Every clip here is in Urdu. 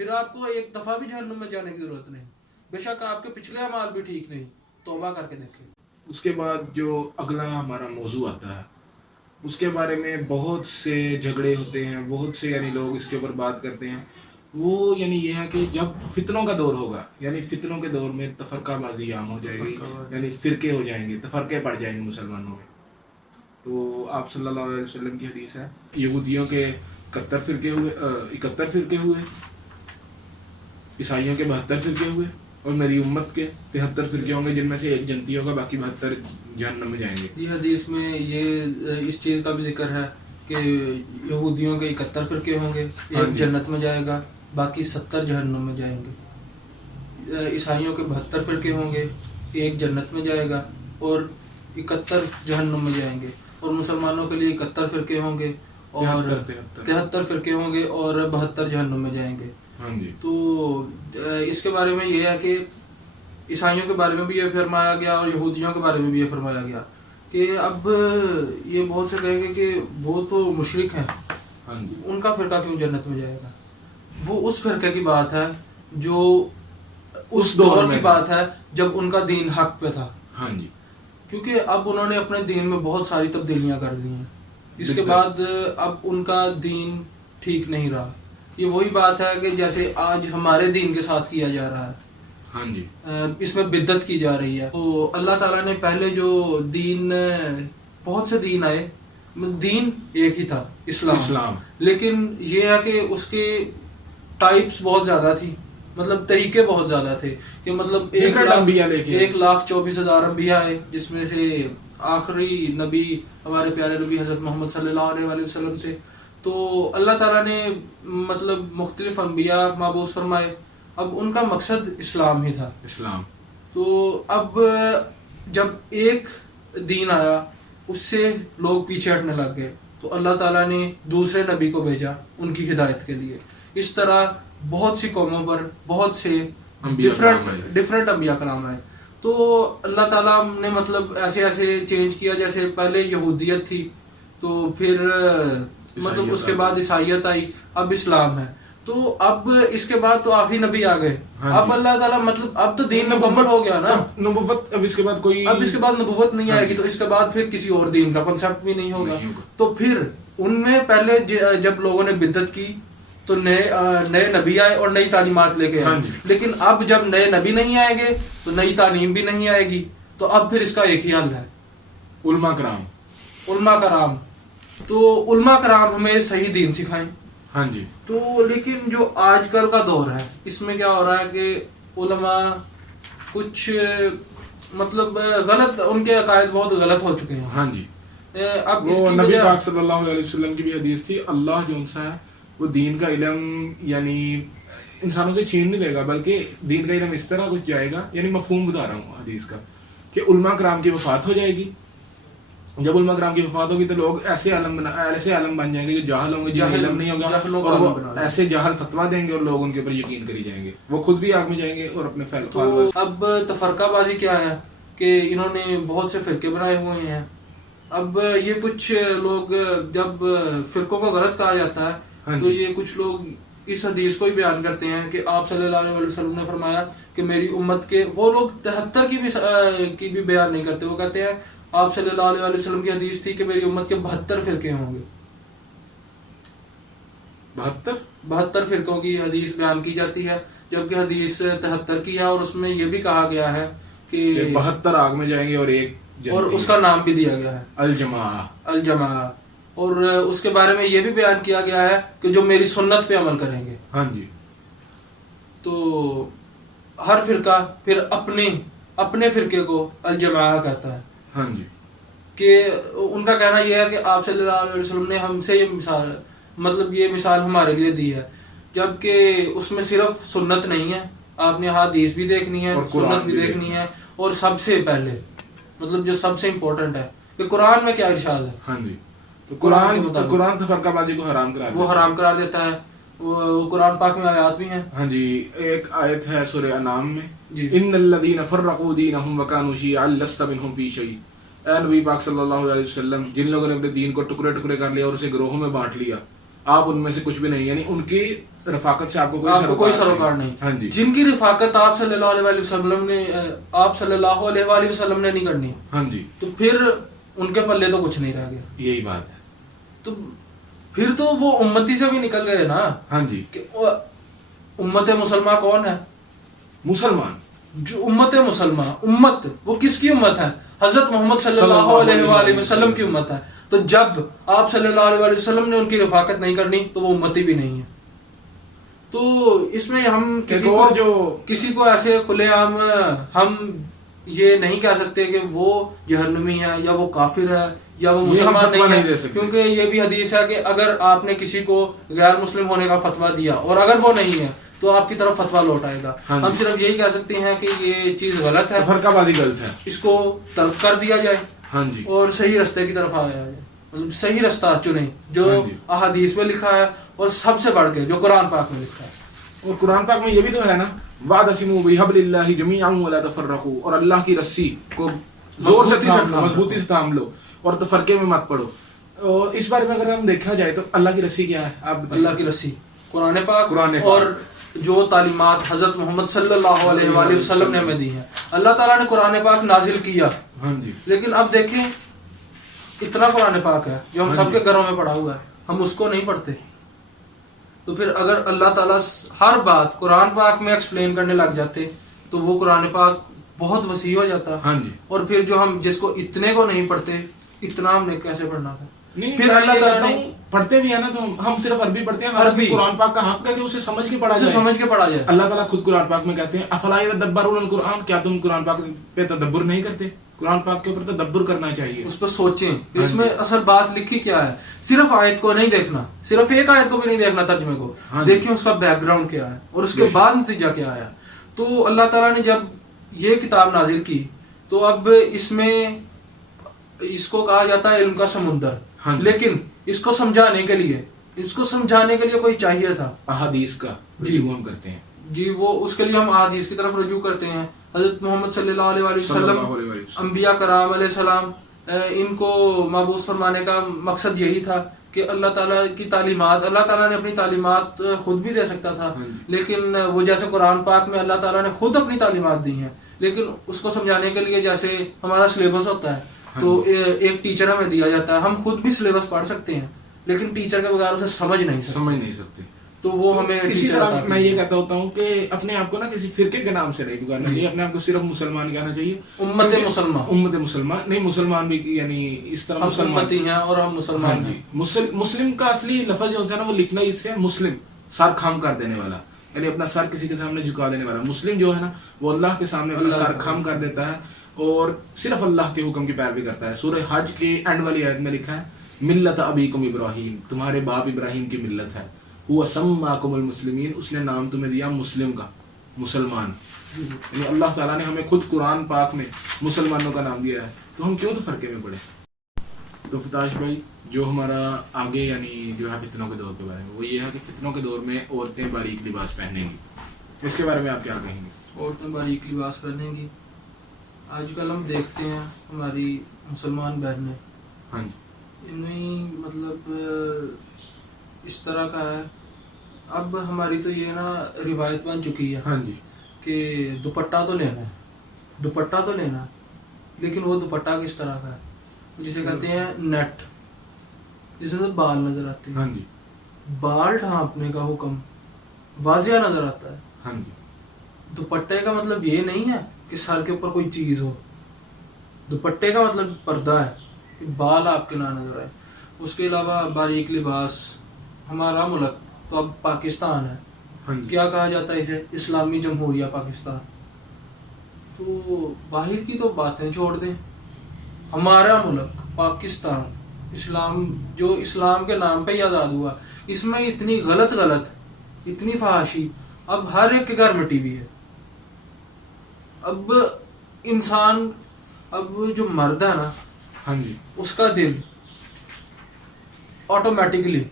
پھر آپ کو ایک دفعہ بھی جہنم میں جانے کی ضرورت نہیں، بے شک آپ کے پچھلے اعمال بھی ٹھیک نہیں، توبہ کر کے دیکھیں۔ اس کے بعد جو اگلا ہمارا موضوع آتا ہے اس کے بارے میں بہت سے جھگڑے ہوتے ہیں، بہت سے یعنی لوگ اس کے اوپر بات کرتے ہیں، وہ یعنی یہ ہے کہ جب فتنوں کا دور ہوگا، یعنی فتنوں کے دور میں تفرقہ بازی عام ہو جائے گی، یعنی فرقے ہو جائیں گے، تفرقے پڑ جائیں گے مسلمانوں میں۔ تو آپ صلی اللہ علیہ وسلم کی حدیث ہے، یہودیوں کے 71 فرقے ہوئے، عیسائیوں کے 72 فرقے ہوئے، اور میری امت کے 73 فرقے ہوں گے، جن میں سے ایک جنتی ہوگا، باقی 72 جہنم میں جائیں گے۔ یہ حدیث میں یہ اس چیز کا بھی ذکر ہے کہ یہودیوں کے 71 فرقے ہوں گے، ایک جنت میں جائے گا، باقی 70 جہنم میں جائیں گے۔ عیسائیوں کے 72 فرقے ہوں گے، ایک جنت میں جائے گا اور 71 جہنم میں جائیں گے، اور مسلمانوں کے لیے 71 فرقے ہوں گے اور 73 فرقے ہوں گے اور 72 جہنم میں جائیں گے۔ تو اس کے بارے میں یہ ہے کہ عیسائیوں کے بارے میں بھی یہ فرمایا گیا اور یہودیوں کے بارے میں بھی یہ فرمایا گیا کہ اب یہ بہت سے کہیں گے کہ وہ تو مشرک ہیں، ان کا فرقہ کیوں جنت میں جائے گا؟ وہ اس فرقے کی بات ہے جو اس دور کی بات ہے جب ان کا دین حق پہ تھا، کیونکہ اب انہوں نے اپنے دین میں بہت ساری تبدیلیاں کر دی ہیں، اس کے بعد اب ان کا دین ٹھیک نہیں رہا۔ یہ وہی بات ہے کہ جیسے آج ہمارے دین کے ساتھ کیا جا رہا ہے، اس میں بدعت کی جا رہی ہے۔ تو اللہ تعالیٰ نے پہلے جو دین، بہت سے دین آئے، دین ایک ہی تھا، اسلام، لیکن یہ ہے کہ اس کے ٹائپس بہت زیادہ تھی، مطلب طریقے بہت زیادہ تھے، کہ مطلب 1,24,000 انبیاء آئے، جس میں سے آخری نبی ہمارے پیارے نبی حضرت محمد صلی اللہ علیہ وسلم تھے۔ تو اللہ تعالیٰ نے مطلب مختلف انبیاء مبعوث فرمائے، اب ان کا مقصد اسلام ہی تھا، اسلام۔ تو اب جب ایک دین آیا اس سے لوگ پیچھے ہٹنے لگ گئے، تو اللہ تعالیٰ نے دوسرے نبی کو بھیجا ان کی ہدایت کے لیے۔ اس طرح بہت سی قوموں پر بہت سے ڈفرینٹ انبیاء کرام آئے۔ تو اللہ تعالیٰ نے مطلب ایسے چینج کیا، جیسے پہلے یہودیت تھی، تو پھر مطلب اس کے بعد عیسائیت آئی، اب اسلام ہے۔ تو اب اس کے بعد تو آخری نبی آ گئے، اب اللہ تعالیٰ مطلب اب تو دین مکمل ہو گیا نا، نبوت اب اس کے بعد کوئی، اب اس کے بعد نبوت نہیں آئے گی، تو اس کے بعد پھر کسی اور دین کا کنسیپٹ بھی نہیں ہوگا۔ تو پھر ان میں پہلے جب لوگوں نے بدعت کی تو نئے نبی آئے اور نئی تعلیمات لے کے آئے، لیکن اب جب نئے نبی نہیں آئیں گے تو نئی تعلیم بھی نہیں آئے گی، تو اب پھر اس کا ایک ہی حل ہے، علماء کرام۔ تو علماء کرام ہمیں صحیح دین سکھائیں۔ تو لیکن جو آج کل کا دور ہے اس میں کیا ہو رہا ہے کہ علماء کچھ مطلب غلط، ان کے عقائد بہت غلط ہو چکے ہیں۔ اب اس کی نبی پاک صلی اللہ علیہ وسلم کی بھی حدیث تھی، اللہ جو انسا ہے وہ دین کا علم یعنی انسانوں سے چھین نہیں لے گا، بلکہ دین کا علم اس طرح کچھ جائے گا، یعنی مفہوم بتا رہا ہوں حدیث کا، کہ علماء کرام کی وفات ہو جائے گی۔ جب علماء کرام کی وفات ہوگی تو لوگ ایسے عالم بن جائیں گے جو جاہل ہوں گے، جنہیں علم نہیں ہوگا، اور وہ ایسے جاہل فتوا دیں گے اور لوگ ان کے اوپر یقین کری جائیں گے، وہ خود بھی آگ میں جائیں گے اور اپنے فالوورز۔ اب تفرقہ بازی کیا ہے کہ انہوں نے بہت سے فرقے بنائے ہوئے ہیں۔ اب یہ کچھ لوگ، جب فرقوں کو غلط کہا جاتا ہے تو یہ کچھ لوگ اس حدیث کو ہی بیان کرتے ہیں کہ آپ صلی اللہ علیہ وسلم نے فرمایا کہ میری امت کے، وہ لوگ 73 کی بھی بیان نہیں کرتے، وہ کہتے ہیں آپ صلی اللہ علیہ وسلم کی حدیث تھی کہ میری امت کے 72 فرقے ہوں گے، 72 فرقوں کی حدیث بیان کی جاتی ہے، جبکہ حدیث 73 کی ہے، اور اس میں یہ بھی کہا گیا ہے کہ 72 آگ میں جائیں گے اور ایک اور اس کا نام بھی دیا گیا ہے الجماعہ، اور اس کے بارے میں یہ بھی بیان کیا گیا ہے کہ جو میری سنت پہ عمل کریں گے۔ تو ہر فرقہ پھر اپنے فرقے کو الجماعہ کہتا ہے، کہ ان کا کہنا یہ ہے کہ آپ صلی اللہ علیہ وسلم نے ہم سے یہ مثال ہمارے لیے دی ہے، جبکہ اس میں صرف سنت نہیں ہے، آپ نے حدیث بھی دیکھنی ہے، سنت بھی دیکھنی ہے، اور سب سے پہلے مطلب جو سب سے امپورٹنٹ ہے کہ قرآن میں کیا ارشاد ہے۔ تو قرآن تفرقہ بازی کو حرام قرار دیتا ہے، وہ قرآن پاک میں آیات بھی ہیں۔ ایک آیت ہے سورہ انعام میں، ان الذین فرقوا دینہم وکانوا شیعا لست منہم فی شیء، اے نبی پاک صلی اللہ علیہ وسلم، جن لوگوں نے اپنے دین کو ٹکڑے کر لیا اور اسے گروہوں میں بانٹ لیا، آپ ان میں سے کچھ بھی نہیں, یعنی ان کی رفاقت سے آپ کو کوئی سروکار نہیں. ہاں جی, جن کی رفاقت آپ صلی اللہ علیہ وسلم نے نہیں کرنی, ہاں جی, تو پھر ان کے پلے تو کچھ نہیں رہ گیا. یہی بات ہے. تو پھر تو وہ امتی سے بھی نکل گئے نا. ہاں جی, کہ امت مسلمہ کون ہے؟ مسلمان. جو امت مسلمہ, امت وہ کس کی امت ہے؟ حضرت محمد صلی اللہ علیہ وآلہ وسلم کی امت ہے. تو جب آپ صلی اللہ علیہ وسلم نے ان کی رفاقت نہیں کرنی تو وہ امتی بھی نہیں ہے. تو اس میں ہم کسی کو ایسے کھلے عام ہم یہ نہیں کہہ سکتے کہ وہ جہنمی ہے یا وہ کافر ہے یا وہ مسلمان نہیں ہے, کیونکہ یہ بھی حدیث ہے کہ اگر آپ نے کسی کو غیر مسلم ہونے کا فتویٰ دیا اور اگر وہ نہیں ہے تو آپ کی طرف فتویٰ لوٹ آئے گا. ہم صرف یہی کہہ سکتے ہیں کہ یہ چیز غلط ہے, فرقہ بازی غلط ہے, اس کو ترک کر دیا جائے. ہاں جی, اور صحیح رستے کی طرف آیا جائے, مطلب صحیح رستہ چنیں جو احادیث میں لکھا ہے اور سب سے بڑھ کے جو قرآن پاک میں لکھا ہے. اور قرآن پاک میں یہ بھی تو ہے نا, وَاعْتَصِمُوا بِحَبْلِ اللَّهِ جَمِيعًا وَلَا تَفَرَّقُوا, اور اللہ کی رسی کو زور سے مضبوطی سے تھام لو اور تفرقے میں مت پڑو. اور اس بارے میں اگر ہم دیکھا جائے تو اللہ کی رسی کیا ہے؟ آپ اللہ کی رسی قرآن پاک اور جو تعلیمات حضرت محمد صلی اللہ علیہ وآلہ وسلم نے ہمیں دی ہیں. اللہ تعالیٰ نے قرآن پاک نازل کیا, ہاں جی, لیکن اب دیکھیں اتنا قرآن پاک ہے جو ہم سب کے گھروں میں پڑھا ہوا ہے, ہم اس کو نہیں پڑھتے. تو پھر اگر اللہ تعالیٰ ہر بات قرآن پاک میں ایکسپلین کرنے لگ جاتے تو وہ قرآن پاک بہت وسیع ہو جاتا. ہاں جی, اور پھر جو ہم جس کو اتنے کو نہیں پڑھتے, اتنا ہم نے کیسے پڑھنا تھا؟ نہیں, پھر اللہ تعالیٰ نے پڑھتے بھی ہے نا, تو ہم صرف عربی پڑھتے ہیں. عربی قرآن پاک کا حق ہے کہ اسے سمجھ کے پڑھا جائے. اللہ تعالیٰ خود قرآن پاک میں کہتے ہیں افلا یتدبرون القرآن, کیا تم قرآن پاک پہ تدبر نہیں کرتے؟ قرآن پاک کے اوپر تدبر کرنا چاہیے, اس پر سوچیں. اس میں اصل بات لکھی کیا ہے؟ صرف آیت کو نہیں دیکھنا, صرف ایک آیت کو بھی نہیں دیکھنا, ترجمے کو دیکھیں اس کا بیک گراؤنڈ کیا ہے اور اس کے بعد نتیجہ کیا آیا. تو اللہ تعالیٰ نے جب یہ کتاب نازل کی تو اب اس میں اس کو کہا جاتا ہے علم کا سمندر, لیکن اس کو سمجھانے کے لیے کوئی چاہیے تھا. احادیث کا رجوع ہم کرتے ہیں جی, وہ اس کے لیے ہم احادیث کی طرف رجوع کرتے ہیں. حضرت محمد صلی اللہ علیہ وسلم, انبیاء کرام علیہ السلام, ان کو مبعوث فرمانے کا مقصد یہی تھا کہ اللہ تعالیٰ کی تعلیمات, اللہ تعالیٰ نے اپنی تعلیمات خود بھی دے سکتا تھا, لیکن وہ جیسے قرآن پاک میں اللہ تعالیٰ نے خود اپنی تعلیمات دی ہیں, لیکن اس کو سمجھانے کے لیے جیسے ہمارا سلیبس ہوتا ہے تو ایک ٹیچر ہمیں دیا جاتا ہے, ہم خود بھی سلیبس پڑھ سکتے ہیں لیکن ٹیچر کے بغیر اسے سمجھ نہیں سکتے. تو وہ ہمیں اسی طرح میں یہ کہتا ہوتا ہوں کہ اپنے آپ کو نا کسی فرقے کے نام سے نہیں پکارنا چاہیے, اپنے آپ کو صرف مسلمان کہنا چاہیے. امت مسلمان نہیں, مسلمان بھی یعنی اس طرح مسلمان ہیں اور ہم مسلمان ہیں. مسلم کا اصلی لفظ جو ہے نا وہ لکھنا اس سے مسلم, سر خم کر دینے والا, یعنی اپنا سر کسی کے سامنے جھکا دینے والا. مسلم جو ہے نا وہ اللہ کے سامنے اپنا سر خم کر دیتا ہے اور صرف اللہ کے حکم کی پیروی کرتا ہے. سورہ حج کے اینڈ والی آیت میں لکھا ہے ملت ابیکم ابراہیم, تمہارے باپ ابراہیم کی ملت ہے. هو سماکم المسلمین, اس نے نام تمہیں دیا مسلم کا, مسلمان. یعنی اللہ تعالیٰ نے ہمیں خود قرآن پاک میں مسلمانوں کا نام دیا ہے, تو ہم کیوں تو فرقے میں پڑے. تو فتاش بھائی, جو ہمارا آگے یعنی جو ہے فتنوں کے دور کے بارے میں, وہ یہ ہے کہ فتنوں کے دور میں عورتیں باریک لباس پہنیں گی. اس کے بارے میں آپ کیا کہیں گے؟ عورتیں باریک لباس پہنیں گی. آج کل ہم دیکھتے ہیں ہماری مسلمان بہنیں, ہاں جی, ان میں مطلب اس طرح کا ہے. اب ہماری تو یہ نا روایت بن چکی ہے, ہاں جی, کہ دوپٹہ تو لینا, لیکن وہ دوپٹہ کس طرح کا ہے جسے کہتے ہیں نیٹ, جس میں بال نظر آتے ہیں. ہاں جی, بال ڈھانپنے کا حکم واضح نظر آتا ہے. ہاں جی, دوپٹے کا مطلب یہ نہیں ہے کہ سر کے اوپر کوئی چیز ہو, دوپٹے کا مطلب پردہ ہے کہ بال آپ کے نہ نظر آئے. اس کے علاوہ باریک لباس, ہمارا ملک تو اب پاکستان ہے, کیا کہا جاتا ہے اسے, اسلامی جمہوریہ پاکستان. تو باہر کی تو باتیں چھوڑ دیں, ہمارا ملک پاکستان, اسلام جو اسلام کے نام پہ ہی آزاد ہوا, اس میں اتنی غلط اتنی فحاشی. اب ہر ایک کے گھر میں ٹی وی ہے. اب انسان, اب جو مرد ہے نا, ہاں جی, اس کا دل آٹومیٹکلی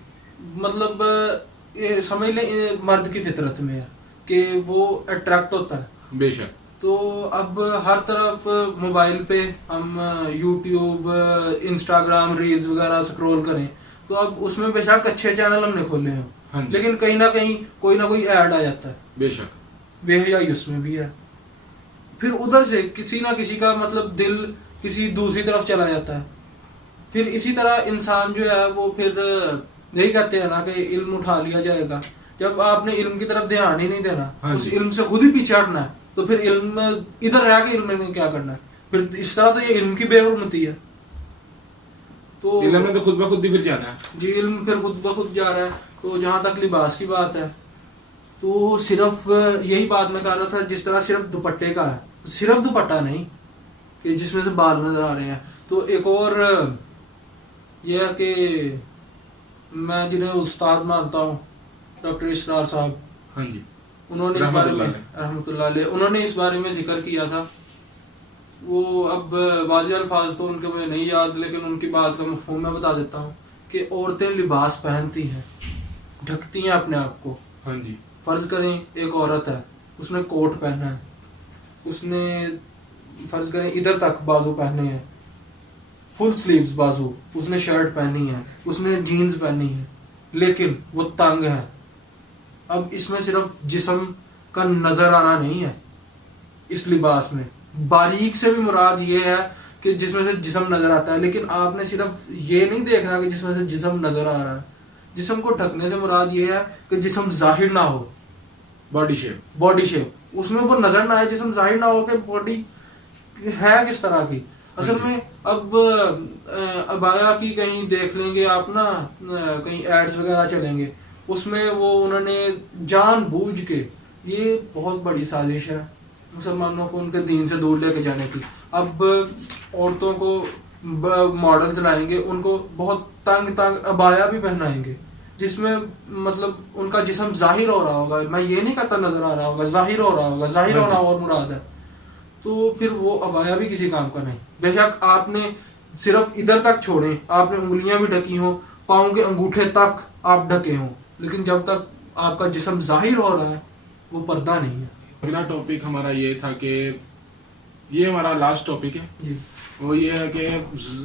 مطلب سمجھ لیں مرد کی فطرت میں ہے کہ وہ اٹریکٹ ہوتا ہے. بے شک. تو اب ہر طرف موبائل پہ ہم یوٹیوب, انسٹاگرام ریلز وغیرہ سکرول کریں تو اب اس میں بے شک اچھے چینل ہم نے کھولے ہیں ہاں جی، لیکن کہیں نہ کہیں کوئی نہ کوئی ایڈ آ جاتا ہے، بے شک بے حیائی اس میں بھی ہے، پھر ادھر سے کسی نہ کسی کا مطلب دل کسی دوسری طرف چلا جاتا ہے، پھر اسی طرح انسان جو ہے وہ پھر یہی کہتے ہیں نا کہ علم اٹھا لیا جائے گا، جب آپ نے علم کی طرف دھیان ہی نہیں دینا، ہاں اس جی، علم سے خود ہی پیچھے ہٹنا ہے، تو پھر علم میں ادھر رہ کے علم میں کیا کرنا ہے، پھر اس طرح تو یہ علم کی بے حرمتی ہے. تو علم میں تو خود بخود بھی پھر جانا ہے. جی علم پھر خود بخود جا رہا ہے. تو جہاں تک لباس کی بات ہے تو صرف یہی بات میں کہہ رہا تھا، جس طرح صرف دوپٹے کا ہے تو صرف دوپٹہ نہیں کہ جس میں سے بال نظر آ رہے ہیں. تو ایک اور یہ ہے کہ میں جنہیں استاد مانتا ہوں ڈاکٹر اسرار صاحب، ہاں جی، انہوں نے اس بارے میں رحمۃ اللہ علیہ انہوں نے اس بارے میں ذکر کیا تھا. وہ اب واضح الفاظ تو ان کے مجھے نہیں یاد، لیکن ان کی بات کا مفہوم میں بتا دیتا ہوں کہ عورتیں لباس پہنتی ہیں، ڈھکتی ہیں اپنے آپ کو. ہاں جی، فرض کریں ایک عورت ہے، اس نے کوٹ پہنا ہے، اس نے فرض کریں ادھر تک بازو پہنے ہیں، فل سلیوز بازو، اس نے شرٹ پہنی ہے، اس نے جینز پہنی ہے، لیکن وہ تنگ ہے. اب اس میں صرف جسم کا نظر آنا نہیں ہے، اس لباس میں باریک سے بھی مراد یہ ہے کہ جس میں سے جسم نظر آتا ہے، لیکن آپ نے صرف یہ نہیں دیکھنا کہ جس میں سے جسم نظر آ رہا ہے. جسم کو ڈھکنے سے مراد یہ ہے کہ جسم ظاہر نہ ہو، باڈی شیپ اس میں وہ نظر نہ آئے، جسم ظاہر نہ ہو کہ باڈی ہے کس طرح کی. اصل میں اب ابایا کی کہیں دیکھ لیں گے آپ نا، کہیں ایڈز وغیرہ چلیں گے، اس میں وہ انہوں نے جان بوجھ کے، یہ بہت بڑی سازش ہے مسلمانوں کو ان کے دین سے دور لے کے جانے کی. اب عورتوں کو ماڈلز لائیں گے، ان کو بہت تنگ ابایا بھی پہنائیں گے جس میں مطلب ان کا جسم ظاہر ہو رہا ہوگا. میں یہ نہیں کہتا نظر آ رہا ہوگا، ظاہر ہو رہا ہوگا، ظاہر ہونا اور مراد ہے. تو پھر وہ ابایا بھی کسی کام کا نہیں. بے شک آپ نے صرف ادھر تک چھوڑیں، آپ نے انگلیاں بھی ڈھکی ہوں، پاؤں کے انگوٹھے تک آپ ڈھکے ہوں، لیکن جب تک آپ کا جسم ظاہر ہو رہا ہے وہ پردہ نہیں ہے. اگلا ٹاپک ہمارا یہ تھا کہ یہ ہمارا لاسٹ ٹاپک ہے جی، وہ یہ ہے کہ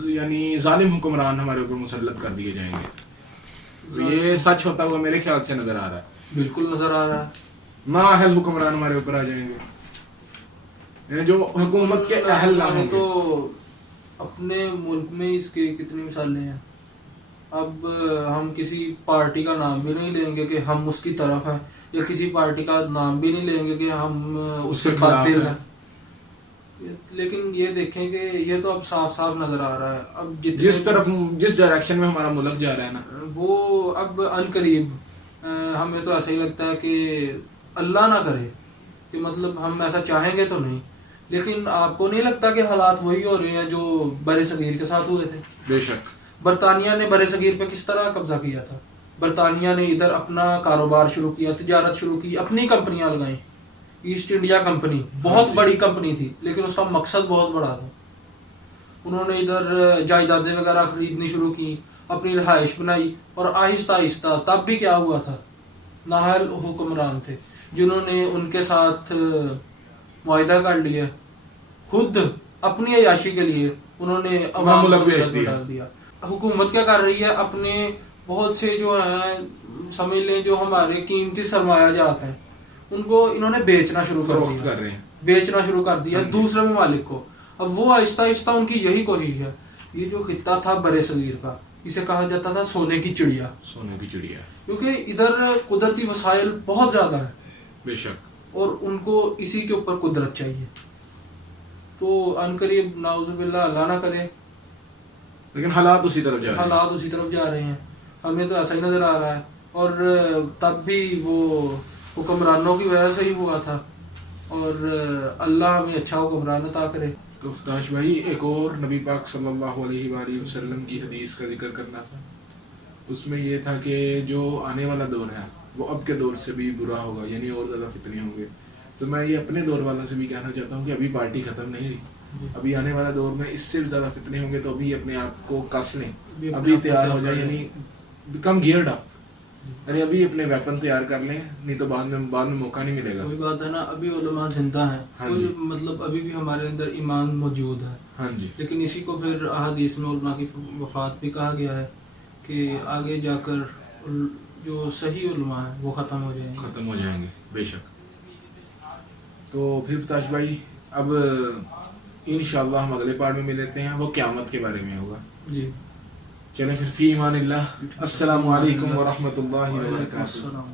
یعنی ظالم حکمران ہمارے اوپر مسلط کر دیے جائیں گے. تو یہ سچ ہوتا ہوا میرے خیال سے نظر آ رہا ہے. بالکل نظر آ رہا ہے. نااہل حکمران ہمارے اوپر آ جائیں گے، یعنی جو حکومت کے اہل نہ ہوں گے. تو اپنے ملک میں اس کے کتنی مثالیں ہیں. اب ہم کسی پارٹی کا نام بھی نہیں لیں گے کہ ہم اس کی طرف ہیں، یا کسی پارٹی کا نام بھی نہیں لیں گے کہ ہم اس کے باطل ہیں. لیکن یہ دیکھیں کہ یہ تو اب صاف صاف نظر آ رہا ہے. اب جس ڈائریکشن میں ہمارا ملک جا رہا ہے نا، وہ اب عنقریب ہمیں تو ایسا ہی لگتا ہے کہ اللہ نہ کرے کہ مطلب ہم ایسا چاہیں گے تو نہیں، لیکن آپ کو نہیں لگتا کہ حالات وہی ہو رہے ہیں جو بر صغیر کے ساتھ ہوئے تھے. بے شک برطانیہ نے بر صغیر پہ کس طرح قبضہ کیا تھا. برطانیہ نے ادھر اپنا کاروبار شروع کیا، تجارت شروع کی، اپنی کمپنیاں لگائیں. ایسٹ انڈیا کمپنی بہت بڑی کمپنی تھی، لیکن اس کا مقصد بہت بڑا تھا. انہوں نے ادھر جائیدادیں وغیرہ خریدنی شروع کی، اپنی رہائش بنائی، اور آہستہ آہستہ تب بھی کیا ہوا تھا، نااہل حکمران تھے جنہوں نے ان کے ساتھ معاہدہ کر لیا، خود اپنی عیاشی کے لیے انہوں نے عوام کو ڈال دیا. حکومت کیا کر رہی ہے، اپنے بہت سے جو ہیں سمجھ لیں جو ہمارے قیمتی سرمایہ جات ہیں ان کو انہوں نے بیچنا شروع کر دیا دوسرے ممالک کو. اب وہ آہستہ آہستہ ان کی یہی کوشش ہے. یہ جو خطہ تھا بر صغیر کا، اسے کہا جاتا تھا سونے کی چڑیا، کیونکہ ادھر قدرتی وسائل بہت زیادہ ہیں. بے شک، اور ان کو اسی کے اوپر قدرت چاہیے. تو عنقریب نعوذ باللہ اللہ نہ کرے، لیکن حالات اسی طرف جا رہے ہیں. ہمیں تو ایسا ہی نظر آ رہا ہے. اور تب بھی وہ حکمرانوں کی وجہ سے ہی ہوا تھا، اور اللہ ہمیں اچھا حکمران عطا کرے. تو فتاش بھائی ایک اور نبی پاک صلی اللہ علیہ وآلہ وسلم کی حدیث کا ذکر کرنا تھا. اس میں یہ تھا کہ جو آنے والا دور ہے وہ اب کے دور سے بھی برا ہوگا، یعنی اور زیادہ فتنے ہوں گے. تو میں یہ اپنے دور والوں سے بھی کہنا چاہتا ہوں کہ ابھی پارٹی ختم نہیں ہوئی، ابھی آنے والا دور میں اس سے بھی زیادہ فتنے ہوں گے. تو ابھی اپنے آپ کو کس لیں، ابھی تیار ہو جائیں، یعنی بیکم گیئرڈ اپ، یعنی ابھی اپنے ویپن تیار کر لیں، نہیں تو بعد میں موقع نہیں ملے گا. کوئی بات ہے نا، ابھی علماء زندہ ہیں، مطلب ابھی بھی ہمارے اندر ایمان موجود ہے. ہاں جی، لیکن اسی کو پھر احادیث میں علماء کی وفات بھی کہا گیا ہے کہ آگے جا کر جو صحیح علماء ہیں وہ ختم ہو جائیں گے بے شک. تو پھر فتاش بھائی اب انشاءاللہ ہم اگلے پارٹ میں مل لیتے ہیں, وہ قیامت کے بارے میں ہوگا. جی چلیں پھر فی امان اللہ. السلام علیکم ورحمۃ اللہ وبرکاتہ. السلام.